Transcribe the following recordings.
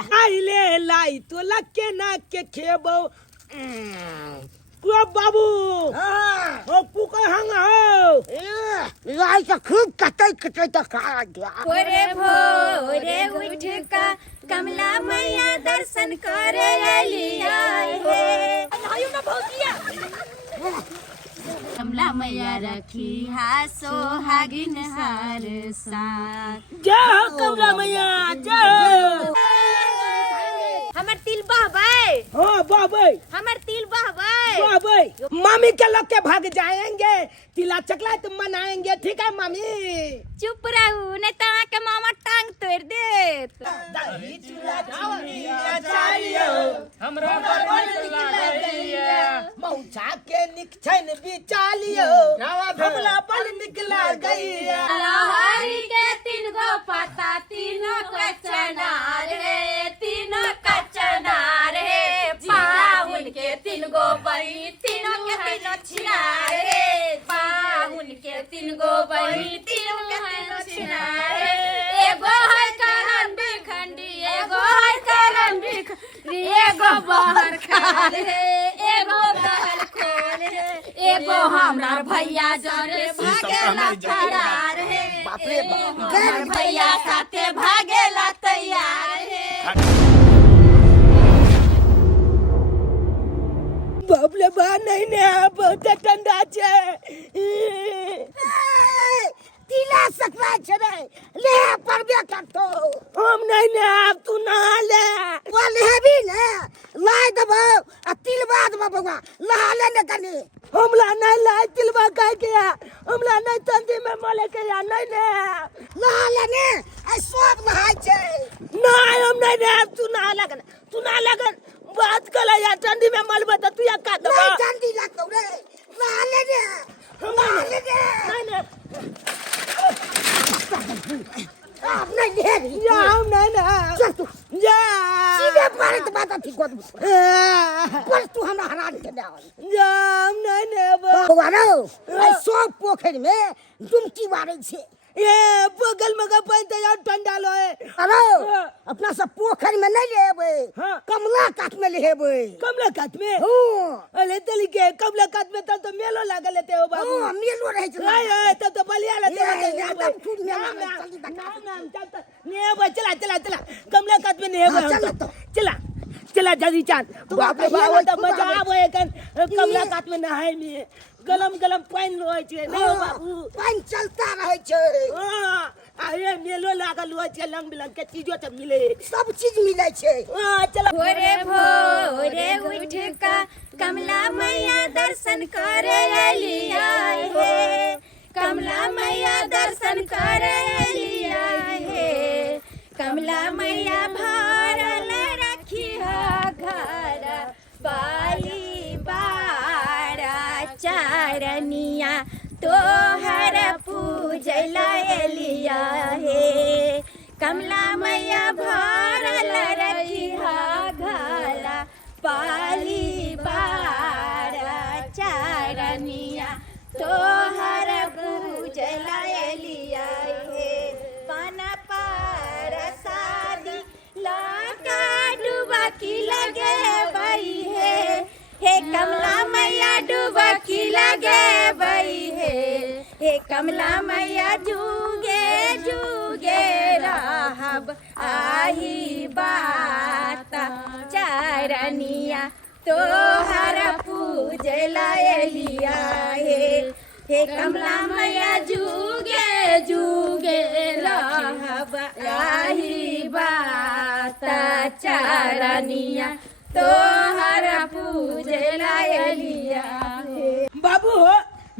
आइले लाई तो लके ना के खेबो को बाबू हो पुका हंग हो लाई तो खूब कटै तो खा गया भोरे भोरे उठ का कमला मैया दर्शन करे लिया है आयु ना भौजिया कमला मैया रखी हा सोहागिन हार साथ जय हो कमला मैया जय हमर तिल बहबै हाँ बाबे हमर तिल बहबै बाबे मामी के लोग के भाग जाएंगे तिला चकला तो मनाएंगे ठीक है मामी चुप रहू नहीं तो के मामा टांग तोड़ देत दही चूड़ा चूड़िया चाहिए हमरा मौछा के निकछन बिचालियो हमला बल निकला गईया लहरी के तीन गो पत्ता तीनों का चनार है तीनों का चनार है पाहुन के तीन गो बही तीनों के तीनों छिनार है पाहुन के तीन गो बही तीनों के तीनों छिनार है एगो है करन बिखंडी एगो है करन बिखंडी एगो बाहर खाल है एगो दहल खोल है एगो हमार भैया जरे भागेला तैयार है हमार भैया साथे भागेला तैयार है बाबले बा नहीं ने बहुत ठंडा छे तिला सकवा छरे ले परबे करतो हम नहीं ने अब तू ना ले वो लेबी ने लाई दबो आ तिल बाद बबुआ लहा ले ने कनी हमला नहीं लाई तिलवा काहे के हमला नहीं तंदी में मले के या नहीं ने लहा ले ने आ सब लहाय छे नहीं हम नहीं ने अब तू ना लगन बात कला या ठंडी में मल बता तू या का दबा नहीं ठंडी लगतो रे लहा ले ने लहा ले ने नहीं ने आप नहीं ले या हम नहीं ने चल तू जा सीधे मारे तो बात ठीक हो पर तू हमरा हरा दे जा हम नहीं ने भगवानो आ सब पोखर में डुमकी मारे छे ये बगल में का पानी तो यार ठंडा लो है अरे अपना सब पोखर में नहीं लेबे हाँ। कमला काट में लेबे कमला काट में हां अरे तली के कमला काट में तब तो मेलो लागल लेते हो बाबू हां मेलो रहे छे नहीं तब तो बलिया लेते हो एकदम छूट में नहीं चला चला चला कमला काट में नहीं हाँ, चल तो। चला चला जल्दी चांद बाप रे बाप तो मजा आवे कन कमला काट में नहाए में गलम गलम पानी लोय छे नहीं बाबू पानी चलता रहे छे हां अरे मेलो लागल हो छे लंग बिलंग के चीजो त मिले सब चीज मिले छे हां चला भोरे भोरे उठ का कमला मैया दर्शन करे लिया है कमला मैया दर्शन करे लिया है कमला मैया भरल रखी घर बाली बाड़ा चारनिया तोहर पूजला लिया है कमला मैया भरल रखी घाला पाली बाड़ा चारनिया तोहर पूजला लिया है पाना पार शादी लाका डूबा की लगे बई है हे कमला मैया डूबा की लगे बई है हे कमला मैया जूगे जूगे रहब आही बात चारनिया तोहर पूजला लिया हे कमला मैया जूगे जूगे रहब आही बात चारनिया तोहर पूजला लिया बाबू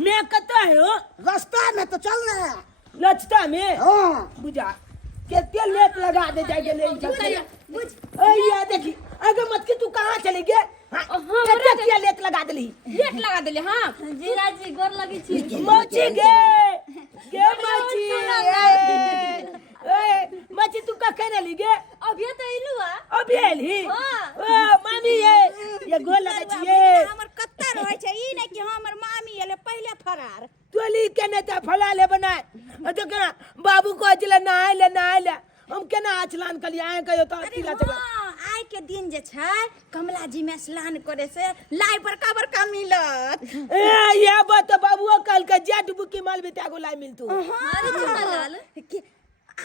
मैं कता है हो रास्ता में तो चलना लचता में हां बुझा के तेल लेट लगा दे जाएगा नहीं चलता बुझ ये देखी अगर मत की तू कहां चली गे कत्ते क्या लेट लगा देली लेट लगा देले हां जीरा जी गोर लगी छी मची गे मची ए मची तू का कहने ली गे अभी तो इलुआ अभी आली हां ओ मामी ये गोल लगे छिए हमर कत्ता रहै छै ई नै कि हमर मामी एले पहले फरार तोली केने त फला ले बनाए तो कना बाबू को चले नहाए ले हम केना आचलान कलिए आए कहियो तो अरे तिला चला हाँ, आइ के दिन जे छै कमला जी में स्नान करे से लाई बड़का बड़का मिलत। ए ये बात बाबूओ कल के जे डुबकी मालबे तागो लाई मिलतू अरे चुनालाल कि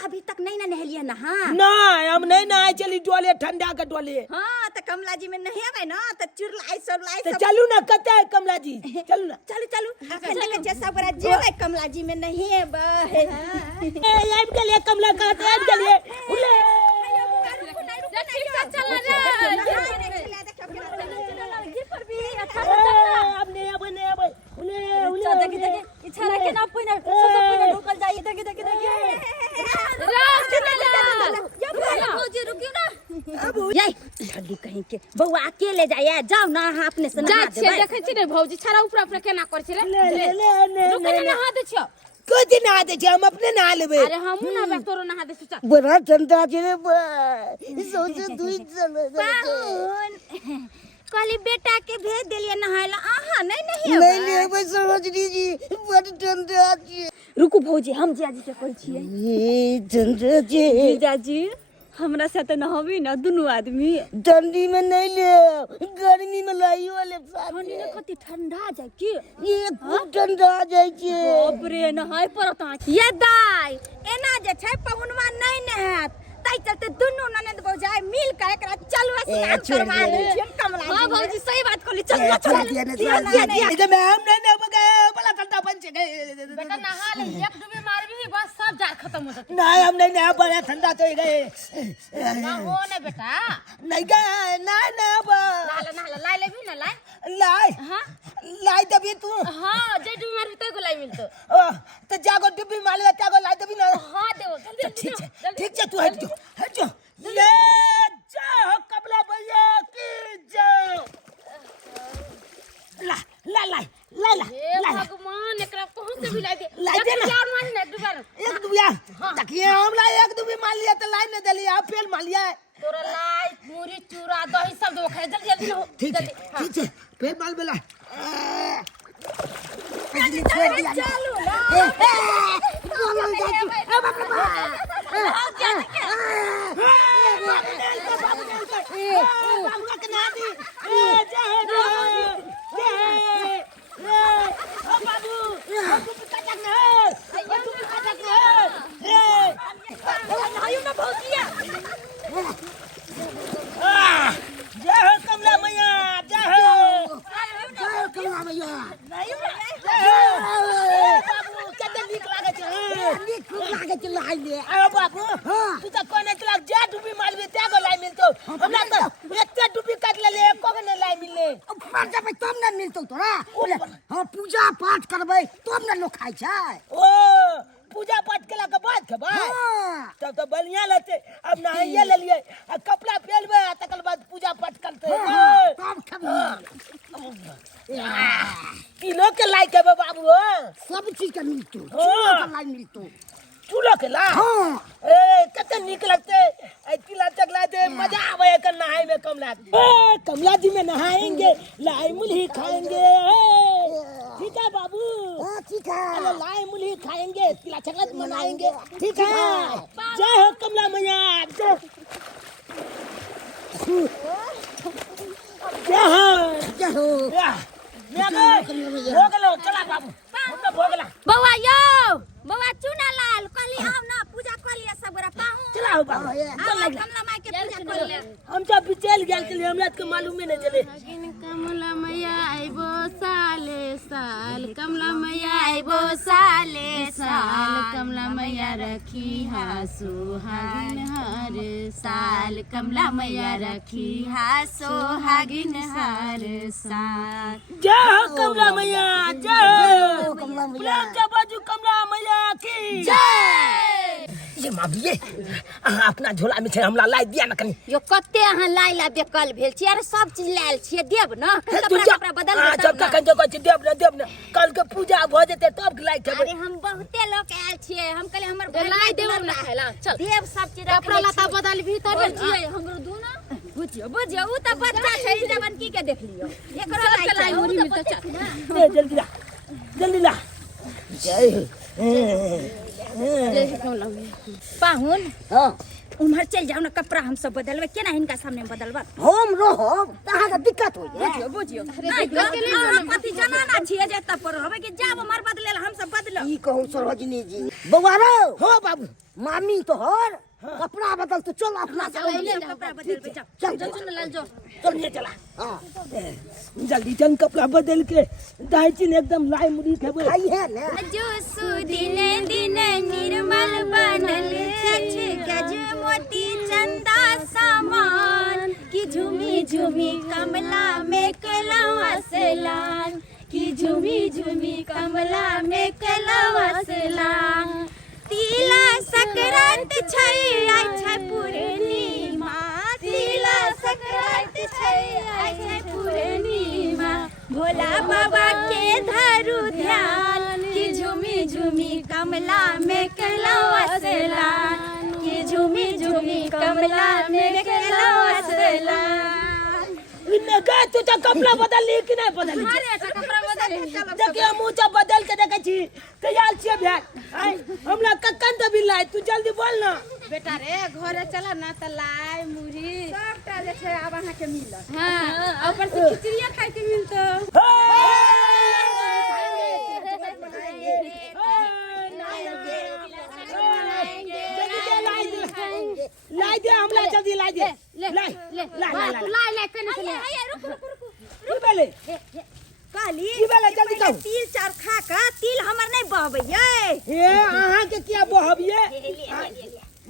अभी तक नहीं ना नहलिए नहा। नहीं हम नहीं नहाए चली डोले ठंडा के डोले हाँ तो कमला जी में नहेबै ना तो चुरलाई सब लाई तो सब चलू ना कते है कमला जी चलू ना चलू चलू अखन तक जे सब बड़ा जेबै कमला जी में नहेबै। ए आइब गेलिए कमला का आइब गेलिए उले अब नहीं अब नहीं अब उले उले देखी देखी इच्छा रखे ना पहिने सब पहिने ढुकल जाई देखी देखी देखी भौजी रुकियो ना ये ठंडी कहीं के बउआ अकेले जाए जाओ ना अहाँ अपने से नहा देबै। देखै छी रे भौजी छरा ऊपर ऊपर केना कर छै रे ले ले रुकै नहा दे छियो। कुछ नहा दे हम अपने नहा लेबे अरे हमहू नहाबे तोरो नहा दे चल। बड़ा ठंडा छै रे बा सोचे दुई चले पाहुन कहली बेटा के भेज देलिए नहायला अहाँ नहीं नहीं लेबै सरोजनी जी बड़ ठंडा छै। रुकू भौजी हम जीजाजी के कहै छियै। ये ठंडा छै जीजाजी हमरा साथे नहाबी ना दुनू आदमी। ठंडी में नहीं ले गर्मी में लाइयो ले ठंडी में कति ठंडा जाय की ये खूब ठंडा जाय छै। बाप रे नहाय पड़त अहाँ ये दाई एना जे छै पवनवा नहीं नहात ताई चलते दुनू ननद भौजाई मिल के एकरा चलवा स्नान करवा लै छियै कमला जी। हां भौजी सही बात कहली चल इधर मैं हम नहीं नहा गए बड़ा ठंडा बन छे बेटा नहा ले एक डुबी मारबी बस सब जार खत्म हो जात। नहीं हम नहीं नहा बड़ा ठंडा तो गए ना हो ने बेटा नहीं गए नहीं नहा नहाला लाई लेबी ना लाई। लाई हां लाई दबी तू हां जे डुबी मारबी तै को लाई मिलतो। तो जागो डुबी मार ले जागो लाई दबी ना। हां देबो जल्दी ठीक है तू हट जो ये जा कमला भैया की जाओ ला ला ला ला ला हे भगवान एकरा कहां से भी लाई दे लाई दे ना। चार मार ना दुबारा एक दुबिया देखिए हम ला एक दुबी मार लिया तो लाई नहीं दे लिया फेल मार लिया तोरा लाई पूरी चूरा दही सब दो खाए जल्दी जल्दी हो ठीक है फेल मार बेला चलू कमला मैया कमला मैया लागे छै लाई ले बाबू तू तो कोने तलाक जा डुबी मारबे त्यागो लाई मिलतो हमरा तो एते डुबी काट ले एको ने लाई मिले मर जाबै तब न मिलतौ तोरा। हां पूजा पाठ करबै तब न लोग खाइ छै। ओ पूजा पाठ केला के बाद खेबै तब तो बढ़िया लगते। अब नहाइए ले लिए कपड़ा पहनबे तकर बाद पूजा पाठ करते तब खबी किलो के लाई के बाबू सब चीज के मिलतौ हाँ। चूड़ा के लाई मिलतौ चूल्हा के ला हां ए कते निक लगते तिला चकला दे मजा आवे कर नहाए में कमला कमला जी में नहाएंगे लाई मुलही खाएंगे ठीक है बाबू हां ठीक है अरे लाई मुलही खाएंगे तिला चकला मनाएंगे ठीक है जय हो कमला मैया जय हो भोगलो चला बाबू हम तो भोगला बउआ यो बउआ चूना लाल कहली आओ ना पूजा कर लिया सब गोरा पाहु चलाओ बाबू कमला माई के पूजा कर ले। हम सब बिचल गेल के लिए हमरा के मालूम नहीं चले कमला मैया आइबो साले साल कमला मैया आइबो साले साल कमला मैया रखी हा सुहागिन हर साल कमला मैया रखी हा सुहागिन हर साल। जय हो कमला मैया जय हो कमला मैया प्रेम के बाजू कमला मैया की जय। ये मामी ये अपना झोला में छे हमला लाई दिया ना कनी यो कते अहाँ लाइला बेकल भेल छी अरे सब चीज लायल छियै देब न कपड़ा बदल जब तक जो कहै देव न कल के पूजा भ जेते तब लाई खेबै। अरे हम बहुते लोग आयल छियै हम कहले हमर लाई देब ना हैला चल देव सब चीज कपड़ा लता बदल भी तब छियै हमरो दू ना बुझियो उ त बच्चा छै जवन की के देख लियो एकरो लाई मुरी मिलता चल जल्दी ला जय हो पाहुन हां उम्हर चल जाओ ना, कपड़ा हम सब बदलवे केना इनका सामने में बदलवा हम रहो तहाँ का दिक्कत हो बुझियो बुझियो पति जनाना छिए जे तब पर हवे कि जाब हमर बदलेल हम सब बदलो ई कहूँ सरोजनी जी बउआ रो हो बाबू मामी तो हर कपड़ा बदल तो चल अपना कपड़ा बदल जाओ चल चल लाल जो चल ये चला हां जल्दी जन कपड़ा बदल के दाइचिन एकदम लाई मुड़ी खेबे खाई है ना जो सुदिने दिने निर्मल बनल छछ गज मोती चंदा सामान की झूमी झूमी कमला में कलवा सलान की झूमी झूमी कमला में कलवा सलान तिला संक्रांत छै आइ छै पूर्णिमा तिला संक्रांत छै आइ छै पूर्णिमा भोला बाबा के धरू ध्यान की झूमी झूमी कमला में कलवा सलान की झूमी झूमी कमला में कलवा सलान इन्ने का तू तो कपड़ा बदल ली कि नहीं बदल अरे ऐसा कपड़ा बदल देखिए मुंह से बदल के देखे छी तैयार छिए भेट आइ हमरा कक्कन तो बिल लाई तू जल्दी बोल ना बेटा रे घरे चला ना त लाई मुढ़ी सबटा जे छै आब अहाँ के मिलत हां ऊपर से खिचड़िया खाए के मिलतो लाई दे हमला जल्दी लाई दे लाई लाई कने रुक की बेले काली की बेले जल्दी जाओ तिल चार खा का तिल हमर नहीं बहबैये ए अहाँ के क्या बहबिए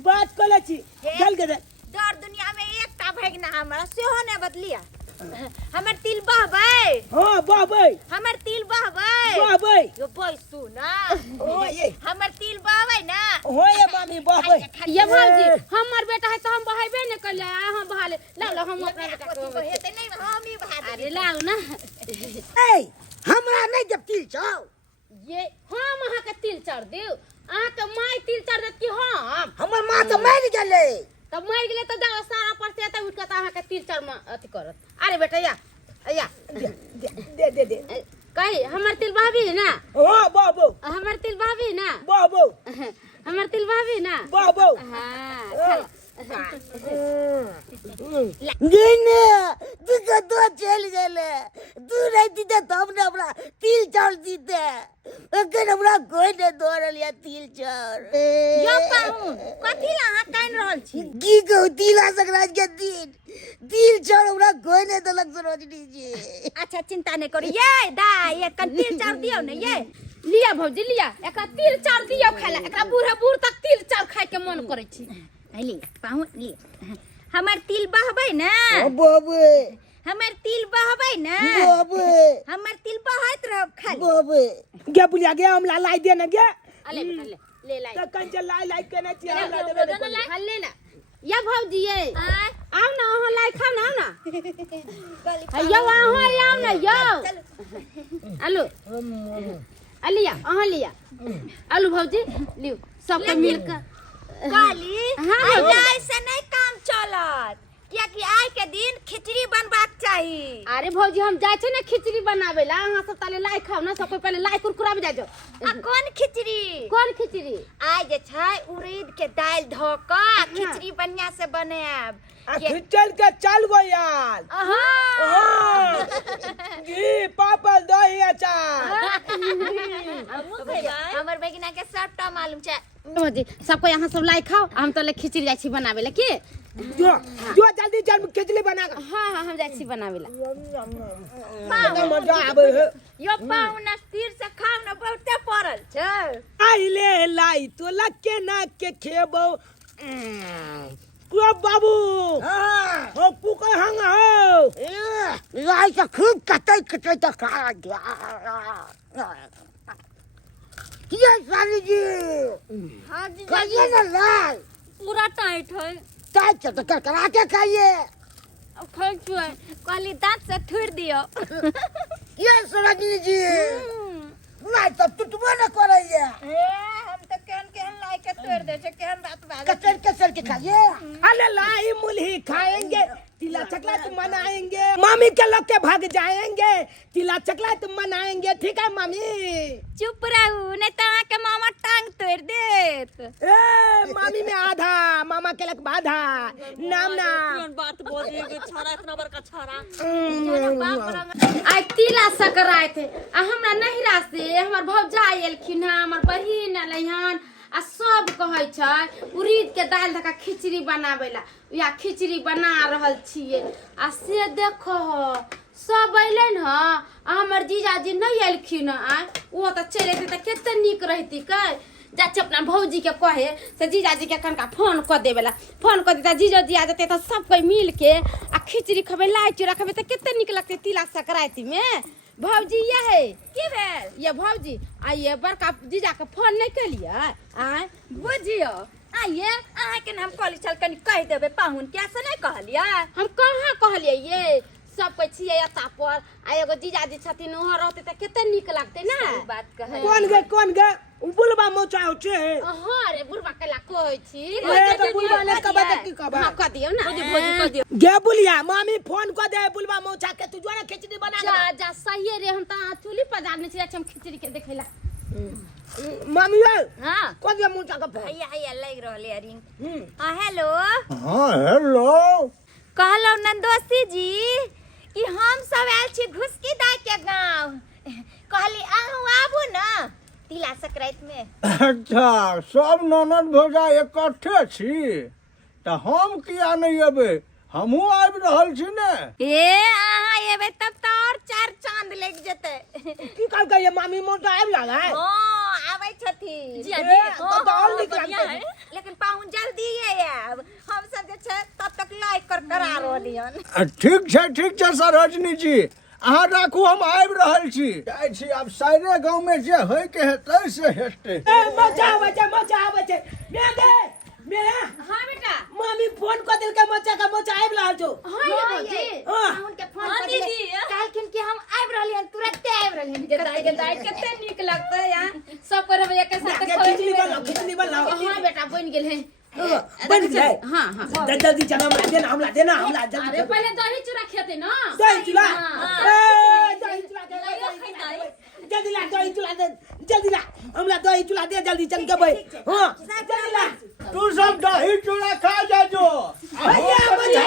बात कले छी चल के दे डर दुनिया में एकटा भगना हमरा सेहो ने बदलिया हमर तिल बहबै हां बहबै हमर तिल बहबै बहबै यो बैसू ना ओए हमर तिल बहबै ना होए मामी बहबै ये भौजी हमर बेटा है तो हम बहाइबे न कर ले अहाँ बहा ले ला हम अपना बेटा को हेतै नहीं हम ही बहा दे अरे लाओ ना ए हमरा नहीं जब तिल छौ ये हम अहाँ के तिल चढ़ देउ अहाँ के माय तिल चढ़ देत कि हम हमर मां तो मर गेले तब मर गेले तो जाओ सारा पर से त उठ के अहाँ के तिल चढ़ में अथी करत अरे बेटा या दे कही हमर तिल भाभी है ना हां बहबो हमर तिल भाभी ना बहबो हमर तिल भाभी ना बहबो हां गिने तू तो दो चल गेले तू नहीं दीते तो हमने अपना तिल चढ़ दीते अगर हमरा कोई ने दौड़लिया तिल चढ़ यो पाहु कथि ला अहाँ कान रहल छी की कहू तिला संक्रांत के दिन तिल चढ़ हमरा कोई ने देलक सरोजनी जी अच्छा चिंता नहीं करू ये दा ये कन तिल चार दियो ने ये लिया भौजी लिया एकरा तिल चार दियो खाला एकरा बूढ़ा बूढ़ तक तिल चार खाए के मन करे छी ले पाहु ले हमर तिल बहबै ना बाबे हमर तिल बहबै ना बाबे हमर तिल बहत रहब खाली बाबे गे बुलिया गे हमला लाई दे न गे अले बेटा ले लाई त कंचे लाई के न छी हमला देबे ले ना या भौजी ये आओ ना अहाँ लाई खाओ ना आओ ना यो अहाँ आओ ना यो आलू अलिया अहाँ लिया आलू भौजी लियो सबके मिलकर काली हाँ, ऐसे नहीं काम चलत कियाकि आइ के दिन खिचड़ी बनबाक चाही अरे भौजी हम जाय छै ना खिचड़ी बनावे ला अहाँ सब ताले लाई खाओ ना सब पहले लाई कुरकुराबे जाय जाओ आ कौन खिचड़ी कौन खिचड़ी आइ जे छै उड़ीद के दाल धो क खिचड़ी बढ़िया से बनाएब आ खिचल के चल गो यार हां घी पापड़ दही अचार हमर बेगिना के सबटा मालूम छै भौजी सबको यहाँ सब लाई खाओ हम तो ले खिचड़ी जाय छी बनावे ला की जो जल्दी चल खिचड़ी बना के हां हां हम जाय छी बनावे ला मजा आबे है यो पाउना तीर से खाव न बहुते पड़ल छै आई ले लाई तो लके ना के खेबो ओ बाबू हां हो कुकर हंग हो लाई से खूब कटै तो खा गया ये साली जी हां जी खाइए ना लाई पूरा टाइट है टाइट से तो करा के खाइए अब खाई छुए कहली दांत से थुर दियो ये सरोजनी जी लाई तो टूटबो न करैया हम तो केहन लाई के तोड़ दे छै केहन बात बात कचर के खाइए अरे लाई मुल्ही खाएंगे तिला चकलात मनाएंगे मामी के लोग के भाग जाएंगे तिला चकलात मनाएंगे ठीक है मामी चुप रहू नहीं तो के मामा टांग तोड़ दे खेत ए मामी में आधा मामा केलक बाधा नाम ना बात बोल दिए छोरा इतना बड़का छोरा आई तिला सकराय थे आ हमरा नहिरा से हमर भौजाई एलखिन हन हमर बहिन एलहन आ सब कहै छै उड़ीद के दाल धका खिचड़ी बनावेला या खिचड़ी बना रहल छिए आ से देखो सब अइलन ह हमर जीजाजी नहीं एलखिन आ वो त चले थे त केते नीक रहती कै जाचे अपना भौजी के कहे से जीजाजी के कनका फोन क देवेला फोन क देता जीजाजी आ जते त सब कोई मिल के आ खिचड़ी खबे लाई चूड़ा खबे त केते नीक लगते तिला सकराती में भौजी ये है की भेल ये भौजी आ ये बड़का जीजा के फोन नहीं कलिए आ बुझियो आइए अहाँ के नाम कहली चल कनी कह देबे पाहुन क्या से नहीं कहलिया हम कहाँ कहलिए ये सब कोई छिए एता पर आ एगो जीजाजी छथिन ओहो रहते त केते नीक लागते ना बात कहे कौन गे बुलबा मोचा होचे हां रे बुढ़वा कला कहै छी ए तो बुलबा ने कबा की कबा हां कह दियो ना भौजी कह दियो गे बुलिया मामी फोन क दे बुलबा मोचा के तू जोरे खिचड़ी बना जा जा सही रे हम त चूल्ही पर जाने छी हम खिचड़ी के देखेला मामी ए हां क दे मोचा का फोन हैया लग रहले रिंग हां हेलो हाँ हेलो कहलो नंदोसी जी कि हम सब आयल छी घुसकी दाई के गांव कहली आहू आबू ना तिला संक्रांति में अच्छा सब ननद भौजा इकट्ठे छी त हम किया नहीं अबे हमहू आबि रहल छी ने ए अहाँ एबे तब तो और चार चांद लग जते की कहल के ये मामी मोचा आब लागा है हां आबै छथी जी तो और निक लागते लेकिन पाहुन जल्दी आब हम सब जे छै तब तक लाइक कर करा रहलियन ठीक छै सरोजनी जी अहाँ राखू हम आबि रहल छी जाइ छी आब साइरे गांव में जे होय के हेतै से हेतै ए मोचा आवे छै मैं दे मैं हां बेटा मामी फोन क देल के मोचा आब लाल जो हां ये भौजी पाहुन के फोन कर दीदी कहलखिन कि हम आब रहलियन तुरंत आब रहलियन के दाई केते नीक लगते यार सब कर हम एक साथ खिचड़ी बनाओ हां बेटा बन गेल है बन गए हां हां जल्दी चला हमला देना जल्दी अरे पहले दही चूड़ा खेते ना दही चूड़ा ए दही चूड़ा दे जल्दी ला हमला दही चूड़ा दे जल्दी चल के भाई हां जल्दी ला तू सब दही चूड़ा खा जा जो भैया मजा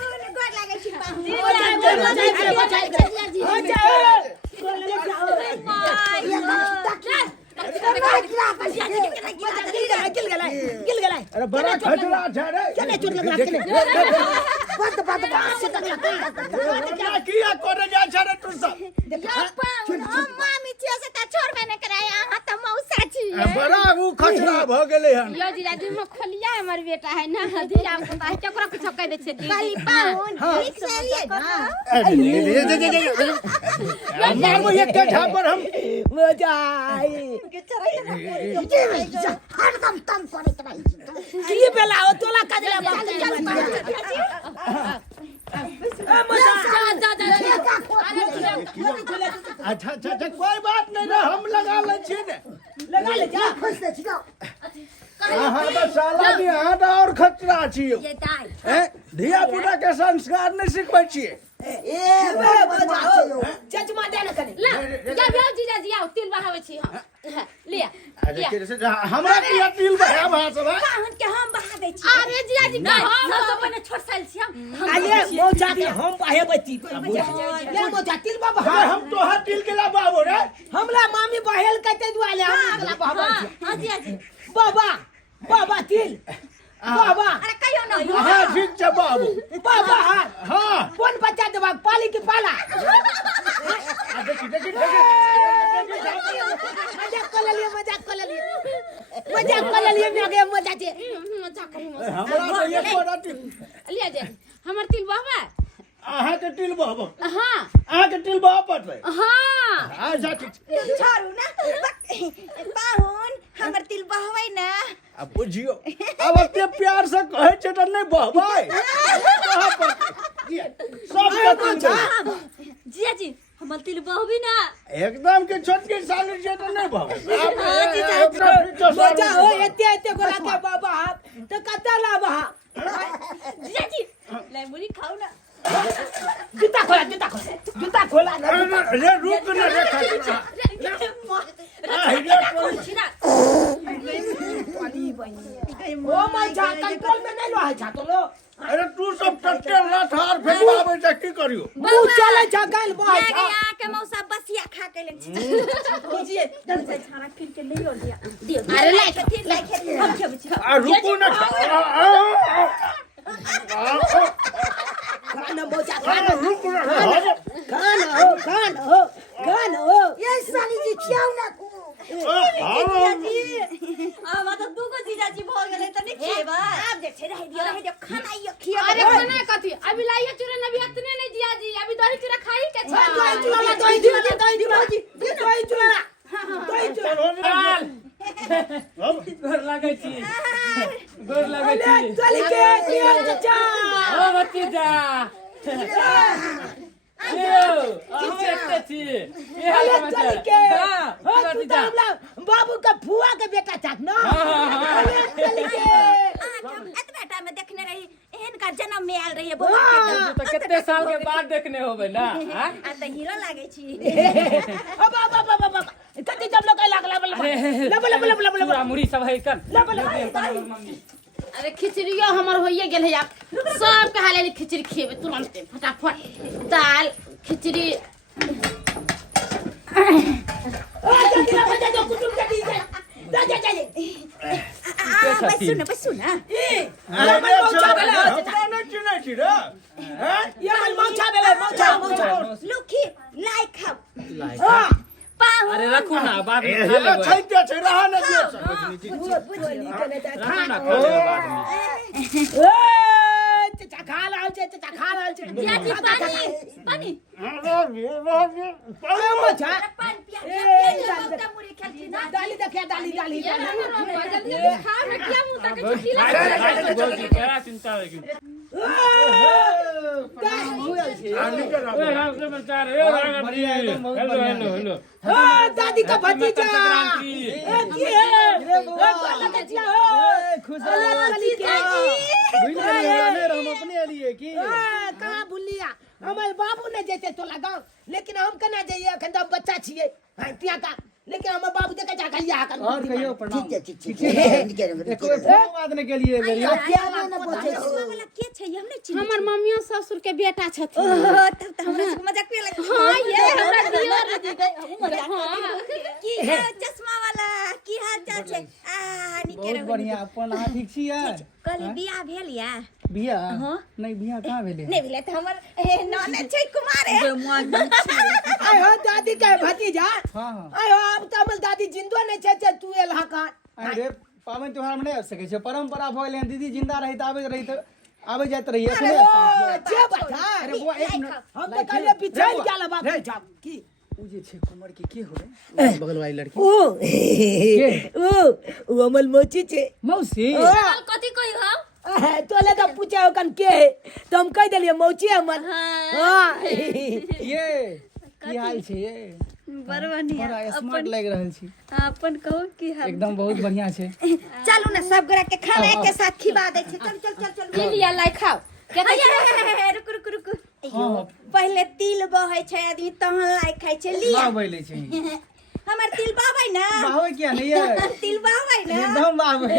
गोर लागै छी पाहुन अरे बड़ा खतरा छै रे चले चोट लगा के क्या किया करे जा छै रे तू सब हम मामी छियै से त छोड़बे नै करे अहाँ त मौसा छियै बड़ा उ खतरा भ गेलै हन यो जीजा जी में खोलिया हमर बेटा है ना धीरा पता है केकरा कुछ कह दे छे काली पाहुन ठीक से लिए ना मारबो एक झापर हम मजा आई हरदम तंग करैत रहै छी की बेला ओ तोला काजला अच्छा कोई बात नहीं रे हम लगा ले छी ने लगा ले जा खुश छी जाओ अहाँ तो साला जी अहाँ तो और खतरा छी ये दाई हैं धिया पुता के संस्कार नहीं सिखबै छियै ए बाबा जजमा दे न कने ला या भौ जीजा जी आओ तिल बहावे छी हां लिया अरे के हमरा किया तिल बहा भा सब पाहुन के हम बहा दै छी अरे जीजा जी हम तो पने छोड़ साल छी हम आले मौजा के हम बाहे बची ले मौजा तिल बाबा हाँ हम तो हाथ तिल के लाबाबो रे हमला मामी बहेल कते दुआले हम ला बाबा हां जी हां जी बाबा तिल बाबा अरे कहियो ना हाँ ठीक छै बाबू बाबा हाँ कौन बच्चा देबा पाली की पाला देखी मजाक कर लिए मैं आगे मजा छे मजाक करू हमरा तो एक बड़ा तिल लिया जे हमर तिल बहवा अहाँ के तिल बहबो हां अहाँ के तिल बह पटबै हां हाँ जा ठीक छै छोड़ू ना पाहुन हमर तिल बहबै ना अब बुझियो अब एते प्यार से कहै छै त नहीं बहबै कहां पर सब के तिल जिया जी हमर तिल बहबी ना एकदम के छोटके साली छै त नहीं बहबै मजा हो एते गोला के बाबा तो कता ला बहा जिया जी ले मुरी खाऊ ना जूता खोला रे रुक न रे खतरा ओ मौचा कंट्रोल में नहीं लो है छा तो लो अरे तू सब टट्टे ला थार फेंकवावे त की करियो तू चले जा गल बोल के मौसा बसिया खा के ले लीजिए जल्दी से खाना फिर के ले लिया दियो अरे लाई फिर लाई खेत हम खेब आ रुको ना खाना मौचा खाना रुको ना खाना हो ये साली जी खियाओ ना को मतलब दू को जीजाजी भ गेले त नहीं खेबा अब देख रह दियो खाना यो खिया अरे खाना कथी अभी लाइए चूरा अभी इतने नहीं दिया जी अभी दही चूरा खाई के छा दही चुला गोर लागै छी चली के दिया चाचा ओ भतीजा चली के हो तू तो हमरा बाबू का फुआ के बेटा चाक ना चली के एतबे टाइम में देखने रही एहन का जन्म में आयल रही बबा तो कितने साल के बाद देखने होबे ना आ त हीरो लागे छी बाबा कति जब लोग लागला लब पूरा मुड़ी सब है कर अरे खिचड़ियो हमर होइए गेल है आप सब कहा ले खिचड़ी खेबे तुरंत फटाफट दाल खिचड़ी बसु ना लुखी लाई खाओ अरे रखो ना बाद में खा लेबै रखो ना खा लेबै बाद में खा लाल छे जियाजी पानी मौचा पानी पिया मुड़ी खेलती ना डाली देखिए डाली जल्दी खा ना क्या मुंह तक छुट्टी बहुत बड़ा चिंता है क्यों हेलो दादी का भतीजा कहाँ भूल लिया हमारे बाबू ने जैसे तो लगाओ लेकिन हम कना जाइए अखन तो बच्चा छिए तिया का लेकिन हमारे बाबू देखे जा कहिया कर और कहियो प्रणाम ठीक है एको फोन बात के लिए बेरिया क्या ना पूछे वाला के छै हम नहीं चिन्ह हमर मम्मियो ससुर के बेटा छथिन तब त हमरा मजाक पे लगे हां ये हमरा दियोर जी गई की है चश्मा वाला की हाल चाल छै आ निके बहुत बढ़िया अपन अहाँ ठीक छियै कल बियाह भेल या बिया नहीं बिया कहाँ भेले नहीं भेले त हमर नने छै कुमार है आय हो दादी का भतीजा हाँ आय हो अब तो हमर दादी जिंदो नहीं छे तू एलहा का अरे पावन त्योहार में नहीं आ सके छै परंपरा भ गेलै दीदी जिंदा रही त आबे जात रही अरे ओ जे बता अरे वो एक मिनट हम तो कहिए पिछल जाला बाप जाब की उ जे छै कुमार के हो रे बगल वाली लड़की ओ अमल मोची छे मौसी कथि कहि हो तोले तो पूछे कन के तो हम कह दिलिए मौची हमर हां ये की हाल छै ये बड़ बढ़िया बड़ा स्मार्ट लग रहल छी अपन कहो की हाल एकदम बहुत बढ़िया छै चलू ना सब गोरा के खाना एक के साथ खिला दे छै चल ले लिया लाई खाओ रुक पहले तिल बहै छै आदमी तहन लाई खाइ छै लिया हां बैले छै हमर तिल बहबै ना बाहवे किया नहीं है तिल बहबै ना एकदम बाहवे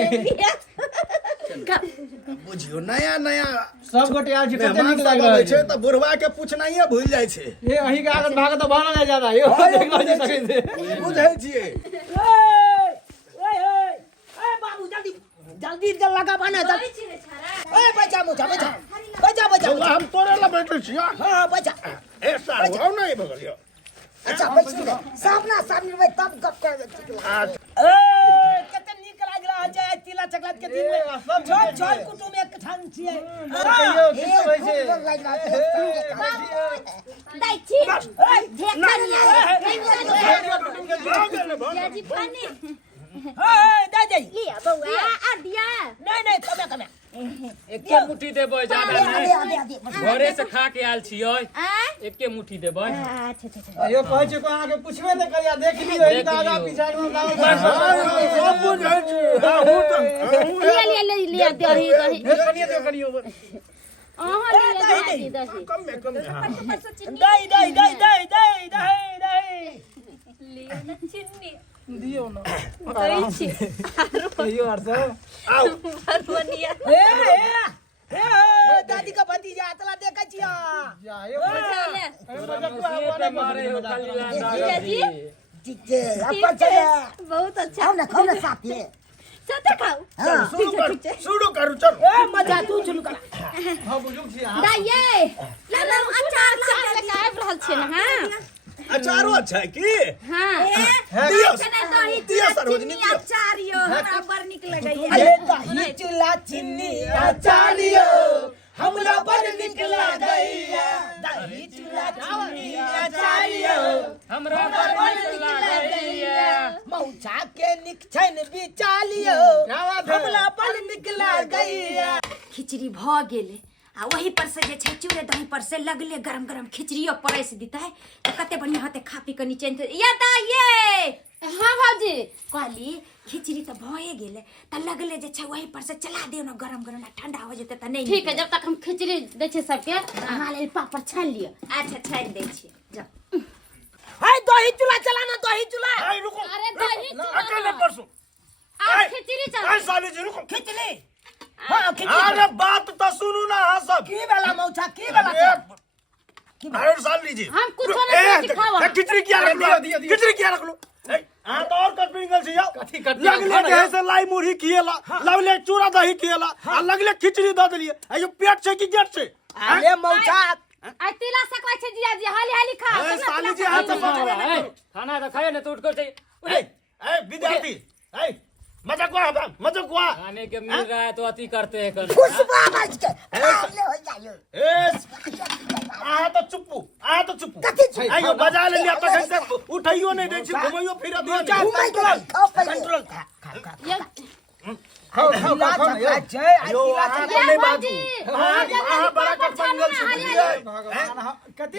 बुझियो नया नया सब गोटे आज कते मेहमान नीक सब लाग आबै रहल छै छै त बुढ़वा के पूछनाइए भूल जाइ छै ये अही के आगत भागत तो भागल नहीं ज्यादा यो देख लो जी सके से बुझै छियै ओए बाबू जल्दी जल्दी जल लगा बना जल्दी ओए बचा मुझा बचा हम तोरे ला बैठे छियै हां बचा ए साहब आओ नहीं बगलियो अच्छा बैठ सामना सामने में तब गप कर कते नीक लाग रहल छै तिला चकलात के दिन में छोट कुटुम एक ठान छियै कहियो की होय छै दै छी जियाजी पानी दे दे लिया बौआ आ दिया नहीं कमे एके मुट्ठी देबै ज्यादा नहीं घरे से खा के आयल छियै एके मुट्ठी देबै अच्छा यो कहै छै को अहाँ के पूछबे नहीं करिया देख लियो ई आगा पीछा में गाँव सब बुझै छी लिया दही कनियो अहाँ ले दही कम में दे चिन्नी दियो ना दै छी कहियो और सब आओ बनिया ए दादी का भतीजा अतला देखै छिया जायो पे मारे हो कल्याण जी ठीक है अपन चले बहुत अच्छा खाओ ना साथ ये साथे खाऊ शुरू करू चल ए मजा तू चलू कर हां बुजुर्ग छी दाइये ला अचार से काब रहल छी ना हां अचारो अच्छा है की हां दिया सरोजनी दिया अचार यो हमरा बड़ निक लगैया अरे दही चूल्हा चीनी अचारियो हमरा बड़ निक लागैया दही चूल्हा चीनी अचारियो हमरा बड़ नीक लागैया मौछा के निक छैन बिचालियो हमरा बड़ निक लागैया खिचड़ी भ गेले आ वही पर से जे छै चूरे दही पर से लगले गरम गरम खिचड़ियो परस देता है तो कते बढ़िया होते खा पी के नीचे या दाइये हाँ भौजी कहली खिचड़ी तो भए गेले त लगले जे छै वही पर से चला दियो ना गरम गरम ठंडा हो जेते त नहीं ठीक है, जब तक हम खिचड़ी दै छियै सबके अहाँ लेल पापड़ छान लियो। अच्छा छान दै छी जाओ हाय दही चूल्हा चलाना दही चूल्हा आई रुको अरे दही अकेले परसों आप खिचड़ी चल आई साली जी रुको खिचली हां खिचली अरे बात तो सुनू ना हाँ सब की वाला मौछा की वाला अरे साली जी हम कुछ नहीं खावा खिचड़ी क्या रख लो खिचड़ी क्या रख लो हाँ तो और कट पिंगल से जाओ लगले जैसे लाई मुढ़ी किएला लगले चूरा दही किएला आ लगले खिचड़ी द देलिए आयो पेट से की गेट से अरे मौछा आई तिला सकवाय छै जिया जी हाली हाली खा ए साली जी हाथ से खाना तो खाए ना तो उठ कर ए ए विद्यार्थी ए मजाक हुआ मजाक हुआ खाने के मिल रहा है तो अति करते हैं कर खुशबू बच के ले हो जायो ए आ तो चुप्पू आयो बजा ले लिया तो कैसे उठाइयो नहीं दे छी घुमाइयो फिर दियो घुमाई के खाओ पहले कंट्रोल खा खाओ जय यो आ तो नहीं बाजू आ बड़ा कट पिंगल से कते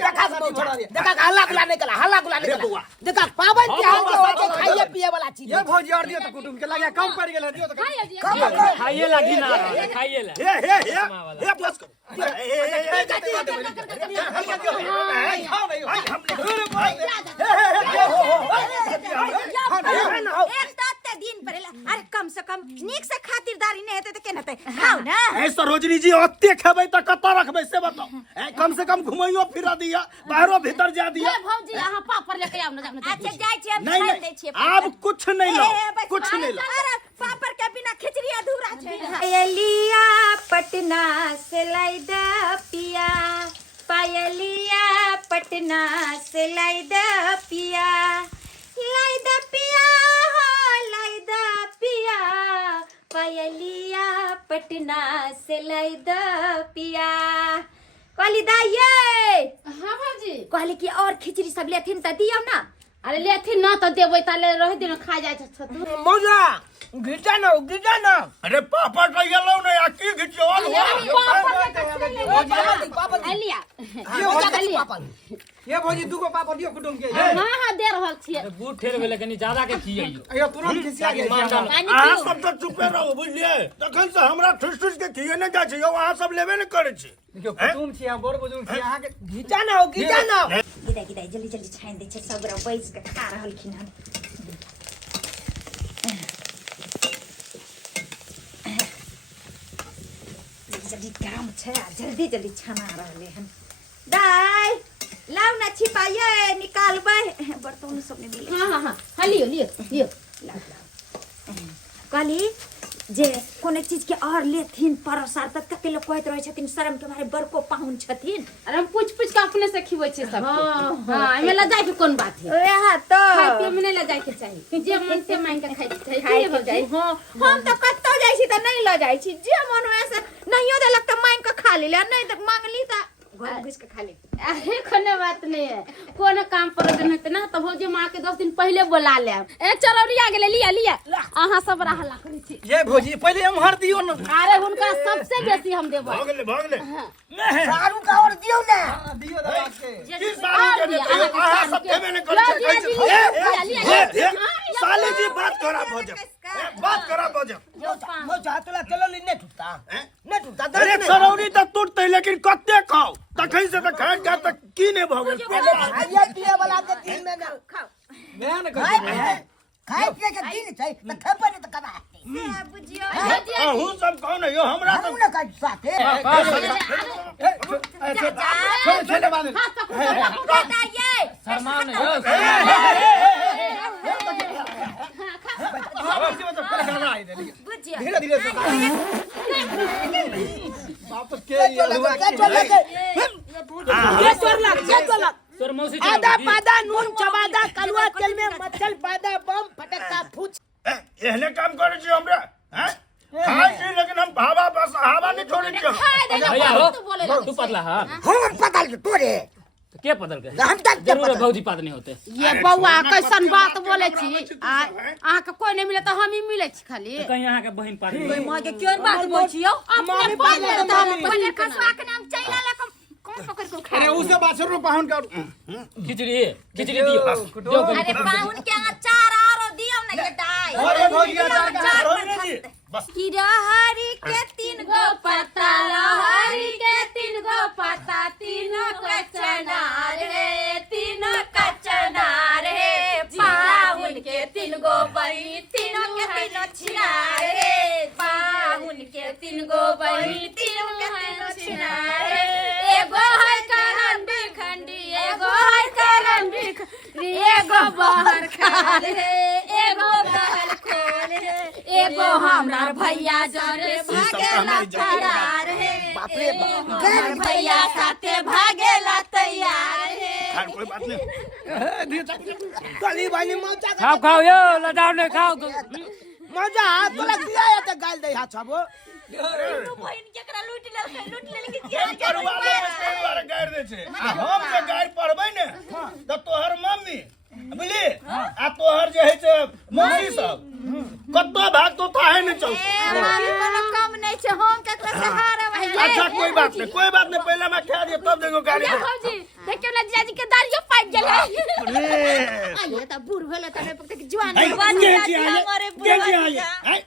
देखा हल्ला गुला निकला हल्ला गुला निकला देखा पावन त्योहार के होके खाइए पिए वाला चीज ये भौजी और दियो तो कुटुम के लगे कम पड़ गेल दियो तो खाइए लगी ना खाइए ला हे बस करो एक ताते दिन परेला अरे कम से कम नीक से खातिरदारी नहीं हेते त केन हेते खाओ ना ए सरोजनी जी ओते खेबै त कत्ता रखबै से बताओ ए कम से कम घुमाइयो फिरा दिया बाहरो भीतर जा दिया ए भौजी अहाँ पापड़ लेके आउ ना जाने अच्छा जाय छी हम नहीं छान दै छी नहीं अब कुछ नहीं लो कुछ नहीं लो अरे पापड़ के बिना खिचड़ी अधूरा छै पायलिया पटना से लाइदा पिया पायलिया पटना से लाइदा पिया लाइदा पिया लाइदा पिया पायलिया पटना से लाइदा पिया कहली दाइये हाँ भौजी कहली कि और खिचड़ी सब लेथिन त दियो ना अरे लेथिन ना तो देबै ताले रह दिन खा जाय छ तू मौजा गिटा ना अरे पापा का येलो नहीं आकी घिचो पापा लिया ये भौजी दुगो पापड़ दियो कुटुम के हाँ हाँ दे रहल छियै बूढ़ ठेर भेले कनी ज्यादा के खियइयो अयो तुरंत खिसिया गेल अहाँ सब तो चुपे रहो बुझलिए तखन से हमरा ठुस ठुस के खिए न जा छै अहाँ सब लेबे न करे छी देखियो कुटुम छी बड़ बुजुर्ग छी अहाँ के गिटा ना गिदाई जल्दी जल्दी छान दै छै सब गोरा बैस के खा रहलखिन हन जल्दी गरम छै जल्दी जल्दी छना रहले हन दाई लाउ ना छिपाइए निकालबै बर्तन सब ने मिले हाँ हाँ हाँ लियो कहली जे कोनो चीज के और लेथिन परसार तक कते लोग कहत रहे छथिन शर्म के मारे बड़को पाहुन छथिन अरे हम पूछ के अपने से खिबै छै सब हाँ एमे ल जाय के कोन बात है ओहा तो खाय पिए में नहीं ल जाय के चाहिए जे मन से मांग के खाय के खाए चाहिए के जाई हां हम तो कत्तो जाई छी त नहीं ल जाई छी जे मन होय से नहियो देलक त मांग के खा लेले नहीं त मांगली त घर घुस के खा ले अरे कोनो बात नहीं है कोनो काम पर दिन है ना तो भौजी माँ के 10 दिन पहले बुला ले ए चरौरिया गेले लिया अहाँ सब हल्ला करै छी ये भौजी पहले हम हर दियो न अरे उनका सबसे बेसी हम देबै भाग ले सारू का और दियो ना दियो दबा के की सालू के देते अहाँ सब देबे न करे छै साली जी बात खराब हो जा बात खराब हो जा मौजा तोला केलो नहीं टूटता अरे सरौनी तक टूटते लेकिन कत्ते खाओ तखन से त खाए जा तक की ने भ गेल खाइए पिए वाला के दिन में ना मैं न कर खाए पिए के दिन छै त खेबे न त कबा बुझियो अहू सब कौन है यो हमरा हम न का साथे छोड़ बांध बताइए शर्मा नहीं हो बुझियो धीरे धीरे से वापस के ये चोर लग तोर मौसी आधा पादा नून चबादा कलवा तेल में मच्छल पादा बम फटकता फूच एहने काम करे छी हमरा हैं खाई छी लेकिन हम भावा बस हवा नहीं छोड़े छी भैया हो तू पतला हां हम पता के तोरे तो के पतल के हम तक जरूर है भौजी पात नहीं होते ये बौआ कैसन बात बोले छी अहाँ के कोई नहीं मिले तो हम ही मिले छी खाली कहीं यहाँ के बहन पात मां के केन बात बोलछियो मम्मी बोल बोल तो हम पहले खसवा के नाम चैला ला कौन पकड़ के खा अरे उसे बाछर रो पाहुन का खिचड़ी दियो अरे पाहुन के अचार और दियो ना बेटाई अरे भौजी अचार रोई नहीं जी बस किरहरी के 3 गो पत्ता लहरी के 3 गो पत्ता तीनों का चनार रे तीनों का चनार रे पाहुन के 3 गो बही तीनों के तीनों छिनार रे पाहुन के 3 गो बही तीनों के तीनों छिनार रे एगो है करन बिखंडी एगो है करन बिखंडी एगो बाहर खाल रे एगो बहल खोल रे एगो हमर भैया जरे भागेला तैयार है बाप रे बाप हमर भैया साथे भागेला तैयार है खान कोई बात नहीं गली वाली मौजा खाओ खाओ यो लजाओ नहीं खाओ मौजा तोला दिया या त गाल दे हाथ छबो तू बहिन केकरा लूट ले कि जेल के करू वाले स्टेज वाले गाड़ दे छे आ हम जे गाड़ पढ़बै ने त तोहर मम्मी बुझली आ तोहर जे है से मौसी सब कत्तो भाग तो थाहे नहीं चल मामी कोनो कम नहीं छे हम केकरा सहारा अच्छा कोई बात नहीं पहले मैं खा दिए तब देखो गाड़ी ये भौजी देखियो ना जीजाजी के दाढ़ियो पाक गेलै आइए त बूढ़ भेले त ने पकते जवान जवान आई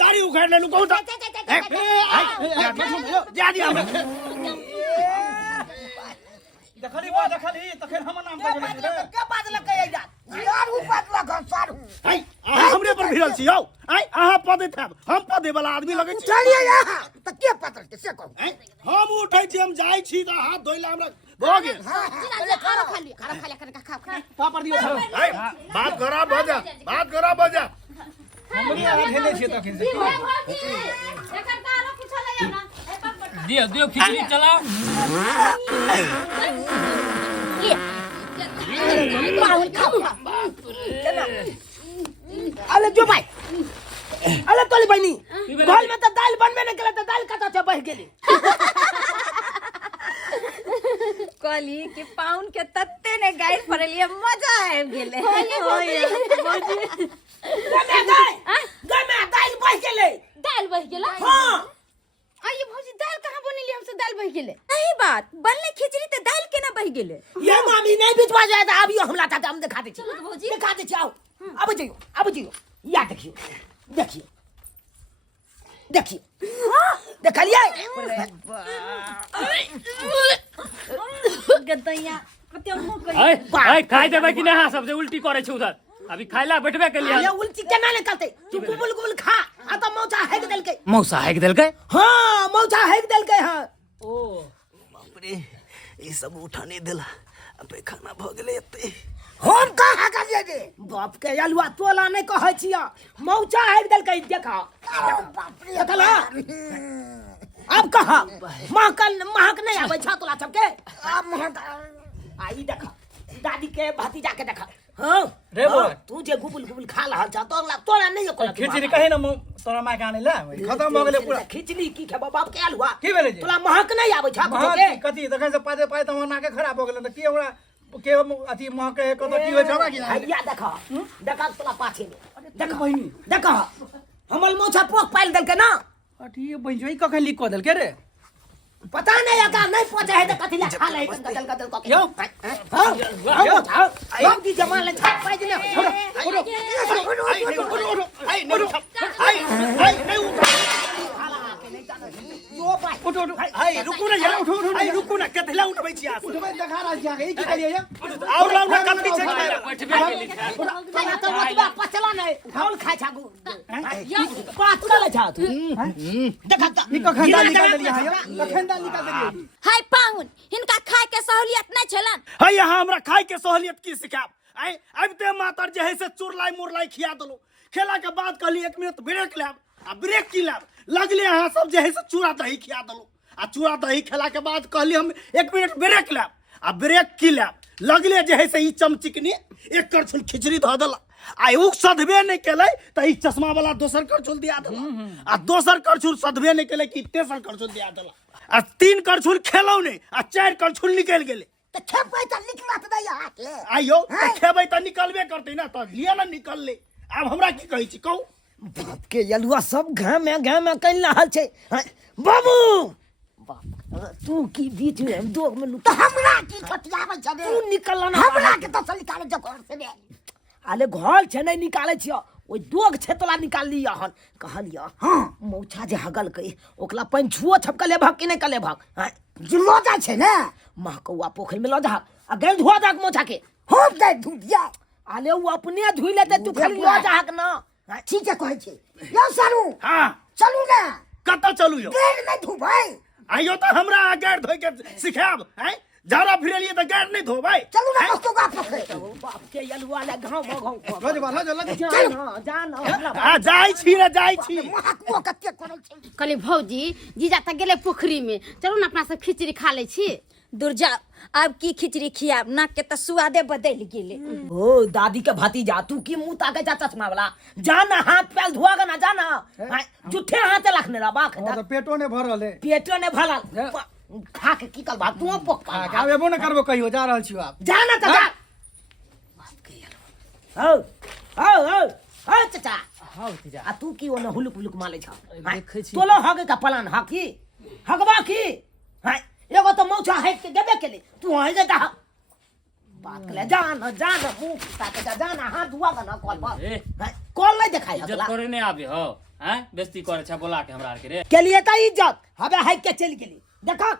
दाढ़ी उखाड़ ले लू कहू त जा दिया देखली तखन हमर नाम का बोले रे के बात ल कहे जा यार उ बात ल घर सारू आई हमरे पर भिड़ल छी आओ आई अहाँ पदे थाब हम पदे वाला आदमी लगे छी चलिए यहाँ त के पता के से कहू हम उठै छी हम जाई छी त हाथ धोइला हमरा भ गेल खाना खा लिया खा पापड़ दियो आई बात खराब हो जा हमनी आ खेले छी तखन से ए भौजी एकर कारो पूछल है ना ए पापड़ दियो खिचड़ी चलाओ पाहुन खाओ अरे जो भाई अरे तोली बहनी घर में तो दाल बनबे नहीं केले तो दाल कता से बह गेली कहली कि पाहुन के तत्ते ने गाइड पड़लिए मजा आबि गेले गमे दाल बह गेले दाल बह गेला हां आइए भौजी दाल कहाँ बनेली हमसे दाल बह गेले सही बात बनले खिचड़ी त दाल केना बह गेले ये मामी नहीं बिचवा जाए तो अभी हमला था हम दिखा दे छी भौजी। दिखा दे छी आओ अब जाइयो या देखिए देखलिए गदैया कते मुंह कर आई खाई देबै कि नहीं सबसे उल्टी करे छै उधर अभी खाइला बैठबे के लिए ये उल्टी केना निकलते तू गुबुल खा आ तो मौजा हेक देलके मौसा है देलकै हां मौजा हेक देलके हां ओ बाप रे ई सब उठाने देला अब खाना भ गेले एते हम कहा करिए रे बाप के अलुआ तोला नहीं कहै छिया मौजा हेक देलके देखा बाप रे देखला अब कहा महक नहीं आवे छ तोला सबके अब महक आई देखा दादी के भतीजा के देखा हां रे बोल तू जे गुबुल खा रहल छ तोला नहीं को खिचड़ी कहे न तोरा माय काने ला खत्म भ गेले पूरा खिचड़ी की खेबा बाप के अलुआ की भेले जी तोला महक नहीं आवे छ के कथी तखन से पादे पाए त हमर नाके खराब भ गेले त की ओकरा के अथी महक है कत की होय छबा कि हैया देखा तोला पाछे में देखा बहिनी देखा हमल मोछा पोक पाइल देलके ना अठी बंजोई कखन लिख क देलके रे पता नहीं आका नहीं पहुंचे है तो कथी ला खा ले कदल को यो हां मोछा हम की जमा ले छाप पाइ दिले रुको ना यार रुको ना ढिला उठबै छी आस उठबै देखा रहल छी अहाँके ई की करिए ये और लाउ ना कथी छै खाय बैठबे के लिए चला तो मतबा पचला नहीं कौन खाए छागू बात कर छा तू देखा ई कखन दाल निकाल देलिए यहाँ ये कखन दाल निकाल देलिए हाय पाहुन हिनका खाए के सहूलियत नहीं छलन है यहाँ हमरा खाय के सहूलियत की सिखाब आई अब ते मातर जे है से चुरलाई मुरलाई खिया दलो खेला के बाद कहली 1 मिनट ब्रेक लेब आ ब्रेक की लेब लगले यहाँ सब जे है से चूड़ा दही खिया दलो आ चूड़ा दही खेला के बाद कहली हम 1 मिनट ब्रेक लेब आ ब्रेक की लेब लगले जे है से ई चमचिकनी एक करछुल खिचड़ी ध देला आ उ सधबे नहीं केले त ई चश्मा वाला दोसर करछुल दिया देला आ दोसर करछुल सधबे नहीं केले कि तेसर करछुल दिया देला आ 3 करछुल खेलौ नहीं आ 4 करछुल निकल गेले तो खेपै त निकलत नहीं यहाँ के आइयो त खेबै त निकलबे करतै ना त लिया ना निकल ले अब हमरा की कहै छी कहू बाप के यलुआ सब घाम में कह रहल छै बाबू बाप तू की बीच में दो में तो हमरा की खटियाबै छ रे तू निकल ना हमरा के तो निकाले छ घर से रे आले घर छै नहीं निकाले छियो ओइ दोग छेतला निकाल लिया हन कहलिया हां मौछा जे हगल कई ओकला पन छुओ छपकले भक कि नहीं कले भक जुलो जा छै ने महकौआ पोखर में ल जा आ गल धुआ जा मौछा के होप दे धुइया आले वो अपने धुई लेते तू खाली ल जा ना ठीक है कहै छी यो सारू हां चलू ना कत चलू यो गेर नहीं धुबै आइयो त हमरा गैर धोइ के सिखाब हैं झाड़ा फिरलिए त गैर नहीं धोबै चलू ना कस्तो का पोखर बाप के यलुआ ले घाव घाव रोज बाला जल्ला जान आ जाई छी रे जाई छी महकमो कते करै छै कहली भौजी जीजा तक गेले पोखरी में चलू ना अपना सब खिचड़ी खा ले छी दुर्जा अब की खिचड़ी खियाब नाक के त सुआदे बदल गेले ओ दादी के भतीजा तू की मुंह ताके जा चश्मा वाला जाना हाथ पैर धुआगा ना जाना जुठे हाथ रखने रा बाख तो पेटो ने भरल है पेटो ने भरल खा के की करबा तू पोक आ के आबेबो न करबो कहियो जा रहल छी आप जाना त जा ओ चाचा हां तीजा आ तू की ओने हुलुक हुलुक माले छ देखै छी तोलो हगे का प्लान हकी हगबा की हां एगो तो मौछा हट के गेबे केले तू है जे कहा बात ले जान मुंह ताके जाना हाथ धुआगा ना कॉल पर कॉल नहीं दिखाई इज्जत हगला करे नहीं आबे हो हैं बेइज्जती करे छ बोला के हमरा के रे के लिए त इज्जत हबे है के चल गेली देखा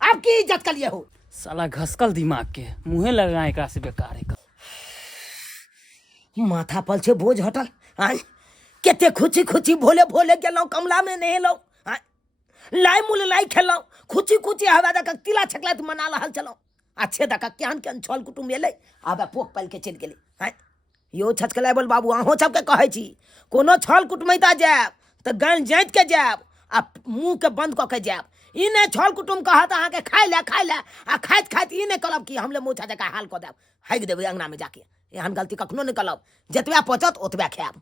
आपकी इज्जत के लिए हो साला घसकल दिमाग के मुंहे लगा एकरा से बेकार है माथा पल छे बोझ हटल आई केते खुची खुची भोले भोले गेलो कमला में नहेलो लाई मुल लाई खेलो खुची खुची हवा दक तिला छकला त मना रहल चलो अच्छे दक क्यान के छल कुटुम एले आबे पोक पल के चल गेली हैं यो छचकला बोल बाबू अहो सब के कहै छी कोनो छल कुटमैता जाब त गन जाइत के जाब आ मुंह के बंद क के जाब ई ने छल कुटुम कहत अहाँ के खाइ ले आ खाइत ई ने कहब कि हमले मोछा जका हाल क देब हैग देबै अंगना में जाके एहन गलती कखनो नहीं करब जतबे पचत ओतबे खायब